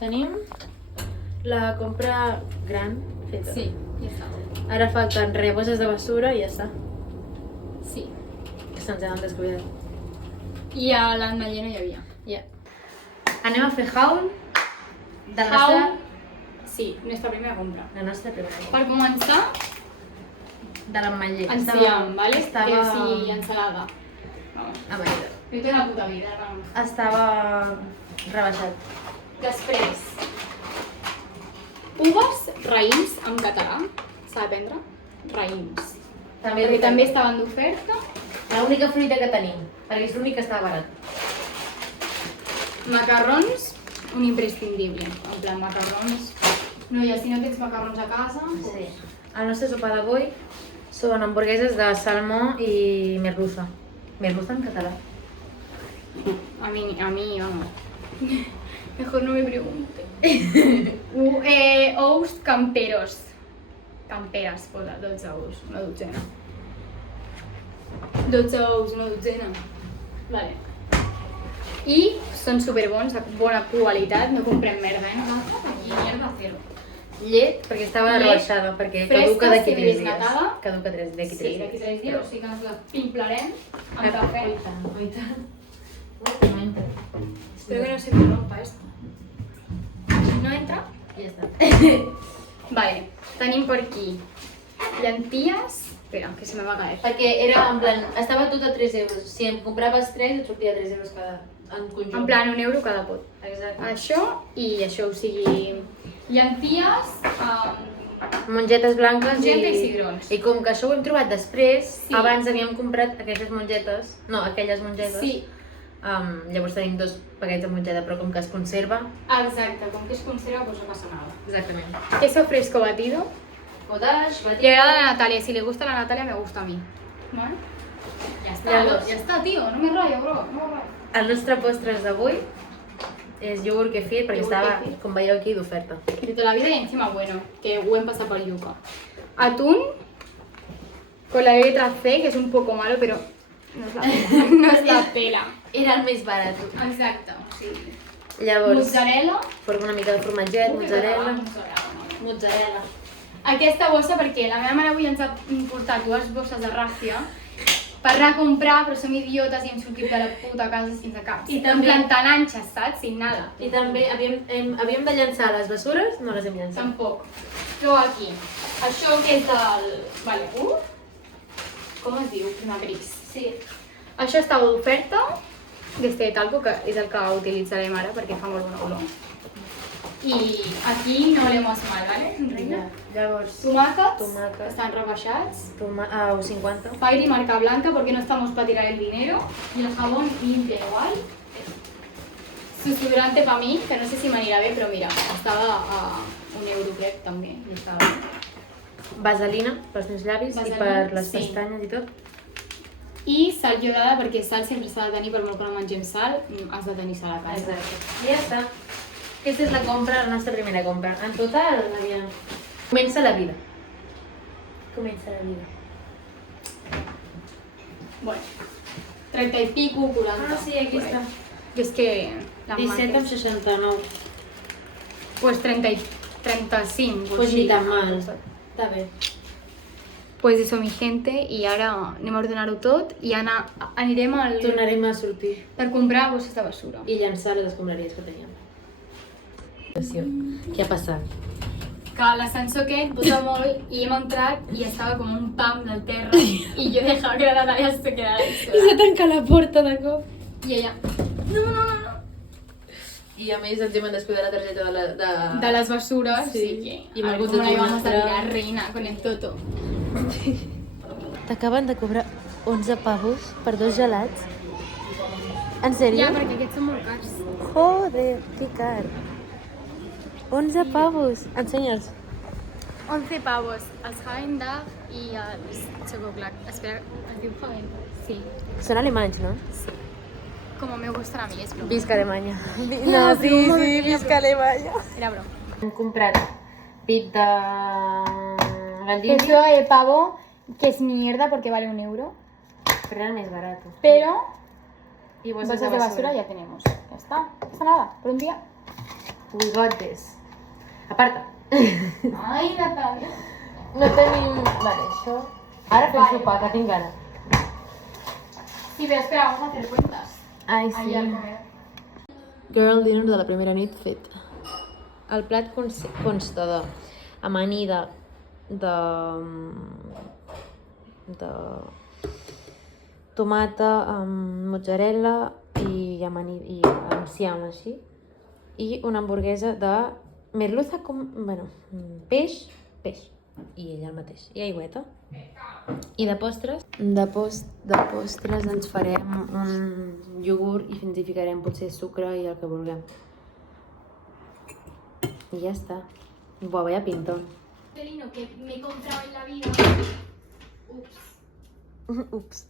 Tenim la compra gran feta. Sí, ja està. Ara falten bosses de basura i ja està. Sí. Que se'ns han descuidat. I a l'Annaller no hi havia. Ja. Anem a fer haul de la Haul. nostra... Sí, nostra primera compra. La nostra primera compra. Per començar, De l'ametller. enciam, ¿vale? Estava... Que sí, ensalada. Vamos. Ametller. Jo té la puta vida, Ramon. Estava rebaixat. Després, uvas, raïms en català, s'ha d'aprendre? Raïms. Perquè també estaven d'oferta. L'única fruita que tenim, perquè és l'únic que estava barat. Macarrons, un imprescindible. En plan, macarrons. No, ja si no tens macarrons a casa... Sí. El nostre sopar d'avui són hamburgueses de salmó i merluza. Merluza en català. A mí, vamos. Mejor no me pregunte. Ous camperos. Camperes, posa, 12 ous, una dotzena. 12 ous, una dotzena. Vale. I són superbons, de bona qualitat, no comprem merda, eh? Aquí, merda cero. Llet, perquè estava Llet rebaixada, perquè fresca, caduca d'aquí 3 dies. semidesnatada. Caduca d'aquí 3 Sí, d'aquí 3 dies, o sigui que ens la pimplarem amb Ah, cafè. oi tant, oi tant. No entra. Espero que no se me rompa esto. No entra? I ja està. Vale, tenim per aquí llenties... Espera, que se me va caer. Perquè era, en plan, estava tot a 3 euros. Si em compraves 3, et sortia 3 euros cada en conjunt. En plan, €1 cada pot. Exacte. Això i això, o sigui... Llenties... Mongetes blanques Mongeta i cigrons. I com que això ho hem trobat després, Sí. abans havíem comprat aquelles mongetes, no, aquelles mongetes. Sí, Llavors tenim 2 paquets de mongeta, però com que es conserva... exacte, com que es conserva, pues no pasa nada. Exactament. Queso fresco batido. Potash, Le batido... agrada a la Natalia, si le gusta a la Natalia, me gusta a mí. ¿Vale? Ya está, Llavors. ya está, tío, no me rayo, bro, no me rayo. El nostre postres d'avui és iogurt kefir, perquè Iogurt estava, kefir. com veieu aquí, d'oferta. De toda la vida y encima bueno, que buen pasa por yuca. Atún con la letra C, que es un poco malo, pero no es la pela. No es la pela. Era el més barat. Exacto, sí. Llavors, Mozzarella. forma una mica de formatget, mozzarella... Mozzarella. Mozzarella. Aquesta bossa, perquè la meva mare avui ens ha portat 2 bosses de ràfia per anar a comprar, però som idiotes i hem sortit de la puta casa sense caps. I també- En plan tan anxes, saps? Sin nada. I també havíem de llançar les bessures, no les hem llançat. Tampoc. Però aquí, això que és del... Vale, com es diu? Prima gris. Sí. Això estava d'oferta, d'este talco, que és el que utilitzarem ara perquè fa molt bona olor. I aquí no olemos mal, ¿vale? Reina? Llavors, Tomàquets, Tomàquets. que estan rebaixats. au 50. Fairy marca blanca porque no estamos para tirar el dinero. Y el jabón limpio igual. Susurrante para mí, que no sé si me anirà bé, però mira, estava a €1 crec també. I estava bé. Vaselina pels meus llavis Vaselina, i per les sí. pestanyes i tot. I sal iodada, perquè sal sempre s'ha de tenir, per molt que no mengem sal, has de tenir sal a casa. Exacte. I ja està. Aquesta és la compra, la nostra primera compra. En total, aviam. Comença la vida. Comença la vida. Bueno, 30 i pico, 40. Ah, sí, aquí por ahí. està. Jo és que... les 17 amb marques- 69. Pues 30 i 35. Pues ni sí. tan mal. Està bé. Pues eso, mi gente, i ara anem a ordenar-ho tot i anirem al... Tornarem a sortir per comprar bosses de basura. i llançar les escombraries que teníem. Què ha passat? Que l'ascensor aquest bota molt i hem entrat i estava com un pam del terra i jo dejava que la Natalia se quedara ahí sola. tancat la porta de cop. I ella, no. I a més ens hem descuidat la targeta De les bessures, Sí. sí que... I a ver m'ha cómo la íbamos a mostrar. tirar, reina, con el toto. T'acaben de cobrar 11 pavos per 2 gelats? En sèrio? Ja, perquè aquests són molt cars. Joder, que car. 11 pavos. Ensenya'ls. 11 pavos, els Hagen-Dazs i els Chococlac. Espera, es diu Hagen-Dazs? Sí. Són alemanys, no? Sí. Como me gustan a mí, es broma. Visca Alemanya. No, broma, era visca Alemanya. Era broma. Hem comprat pit de gallina, Pechuga de pavo, que es mierda porque vale €1. però era més barat. Pero I bolsas de basura ya tenemos. Ya está. No pasa nada. Por un día. We got this. Aparta. Ai, Natàlia. No tenim... Vale, això... Ara fem sopar, que tinc gana. Sí, pero espera, vamos a hacer cuentas. Ai, Ahí al comer. Girl dinner de la primera nit fet. El plat consta de amanida de tomata amb mozzarella i enciam així, i una hamburguesa de merluza peix i ella el mateix, i aigüeta. I de postres? De postres ens farem un iogurt i fins hi ficarem potser sucre i el que vulguem. Y ya está. Buah, vaya pintón. Celino que me he comprado en la vida. Ups.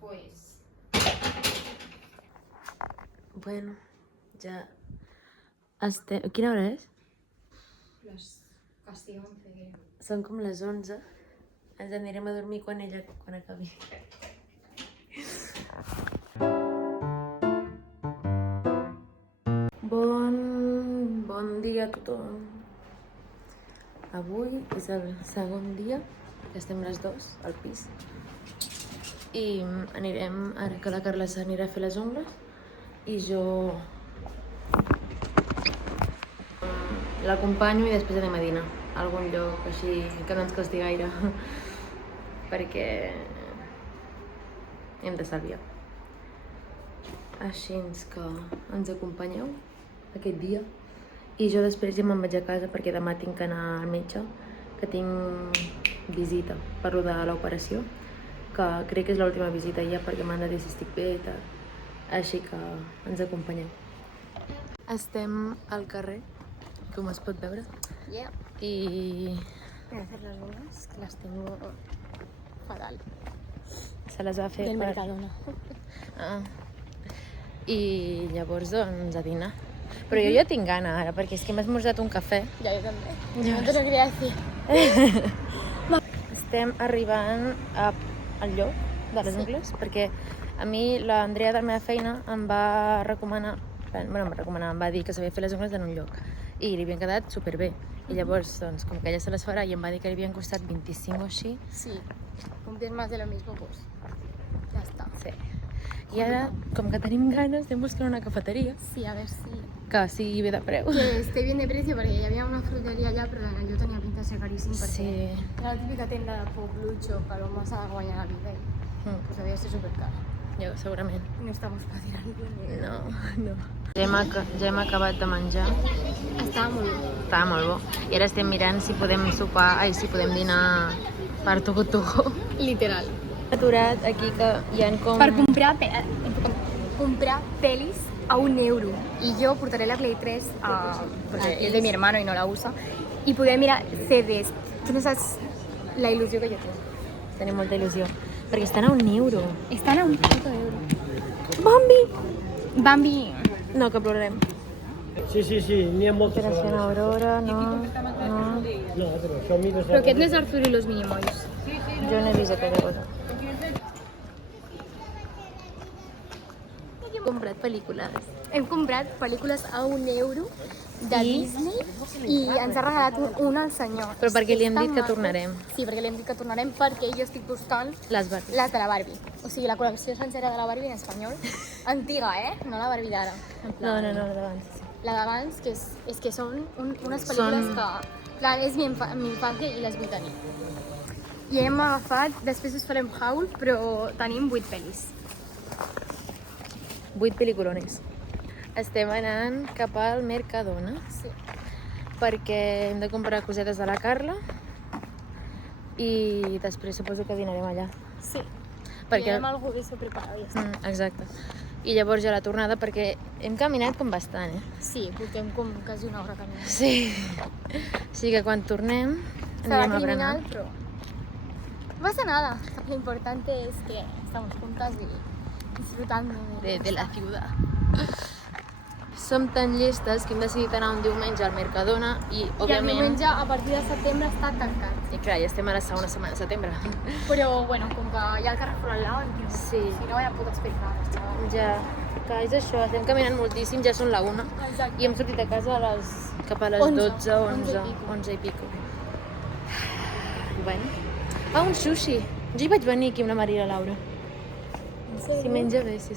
Pues. Bueno, ya. ¿Quina hora és? Casi 11, creo. Són com les 11. Ens anirem a dormir quan acabi. Bon dia a tothom. Avui és el segon dia que estem les dues al pis. I anirem, ara que la Carla s'anirà a fer les ungles, i jo l'acompanyo i després anem a dinar a algun lloc així que no ens costi gaire, perquè hem d'estalviar. Així que ens acompanyeu aquest dia. I jo després ja me'n vaig a casa perquè demà tinc que anar al metge, que tinc visita per lo de l'operació, que crec que és l'última visita ja perquè m'han de dir si estic bé i tal. Així que ens acompanyeu. Estem al carrer, com es pot veure. Yeah. I Voy a hacer las uñas, que las tengo fatal. se les va fer Del Mercadona. Ah. I llavors, doncs, a dinar. Però jo ja tinc gana ara, perquè és que m'he esmorzat un cafè. Ya, yo también. No te lo quería decir. Estem arribant al lloc de les ungles, perquè a mi l'Andrea de la meva feina em va recomanar, em va dir que sabia fer les ungles en un lloc i li havien quedat superbé. I llavors, doncs, com que ella se les farà i em va dir que li havien costat 25 o així. Sí, un pie más de lo mismo, pues ya está. Sí. I ara, com que tenim ganes, anem buscant una cafeteria Sí, a ver si... que sigui bé de preu. Que esté bien de precio, porque ya había una frutería allá, pero yo tenía pinta de ser carísimo. Sí. Era la típica tienda de poblucho, que a lo más a guanyar la vida. Pues había de ser súper caro. Jo, segurament. No estamos para tirar ni dinero. No. Ja hem acabat de menjar. Estava molt bé. Estava molt bo. I ara estem mirant si podem si podem dinar per Togo. Literal. Aturat aquí que hi ha com... Per comprar pelis a €1. Y yo portaré la Play 3 porque es de mi hermano y no la usa. Y poder mirar CDs. Tú no sabes la ilusión que yo tengo. Tenim molta il·lusió. Perquè estan a €1. Están a €1. Bambi! Bambi. No, que plorarem. Sí, n'hi ha moltes Operació vegades. Aurora, no. No, però això mires... Però aquest no és Arthur i los Minimoys. Jo no he vist aquella cosa. He comprat pel·lícules. Hem comprat pel·lícules a €1 de Disney i ens ha regalat una al senyor. Però perquè li hem dit que Està maco. tornarem. Sí, perquè li hem dit que tornarem perquè jo estic buscant Les Barbies. les de la Barbie. O sigui, la col·lecció sencera de la Barbie en espanyol. Antiga, No la Barbie d'ara. En plan, No, d'abans. La d'abans, que és que són unes pel·lícules que... Plan, és mi infància i les vull tenir. I hem agafat, després us farem haul, però tenim 8 pel·lis. 8 pel·lículones. Estem anant cap al Mercadona Sí. perquè hem de comprar cosetes de la Carla i després suposo que dinarem allà. Sí. Perquè... Tenim algú d'això preparat, ja està. Exacte. I llavors ja la tornada perquè hem caminat com bastant, Sí, portem com quasi una hora caminant. Sí. Així que quan tornem Serà anirem a berenar. criminal, pero no pasa nada. Lo importante es que estamos juntas y disfrutando de la ciutat. Som tan llestes que hem decidit anar un diumenge al Mercadona i, I el òbviament... diumenge, a partir de setembre, està tancat. I clar, ja estem a la segona setmana de setembre. Però, bueno, com que hi ha el Carrefour al lado, Sí. si no, vaya puta experiencia. Ja, Que és això, estem caminant moltíssim, ja són la 1 Exacte. i hem sortit a casa cap a les 12, 11 i pico. Bueno. Un sushi. Jo hi vaig venir aquí amb la Maria i la Laura. Si menja bé, sí.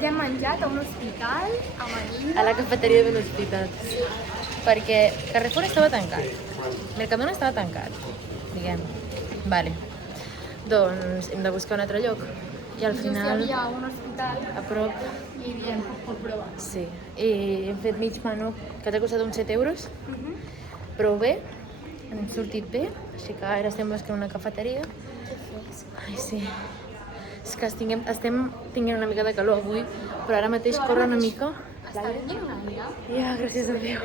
Ja hem menjat a un hospital, a Manila. A la cafeteria de l'hospital. Perquè Carrefour estava tancat. Mercadona estava tancat, diguem. Vale. Doncs hem de buscar un altre lloc. I al Just hi final, havia un hospital a prop, i diem, puc provar. sí. I hem fet mig menú, que ens ha costat uns 7 euros. Però bé, hem sortit bé, així que ara estem buscant una cafeteria. Ai, sí. És que estem tinguent una mica de calor avui, però ara mateix corre una mica. Està venint una amiga. Ja, gràcies a Déu.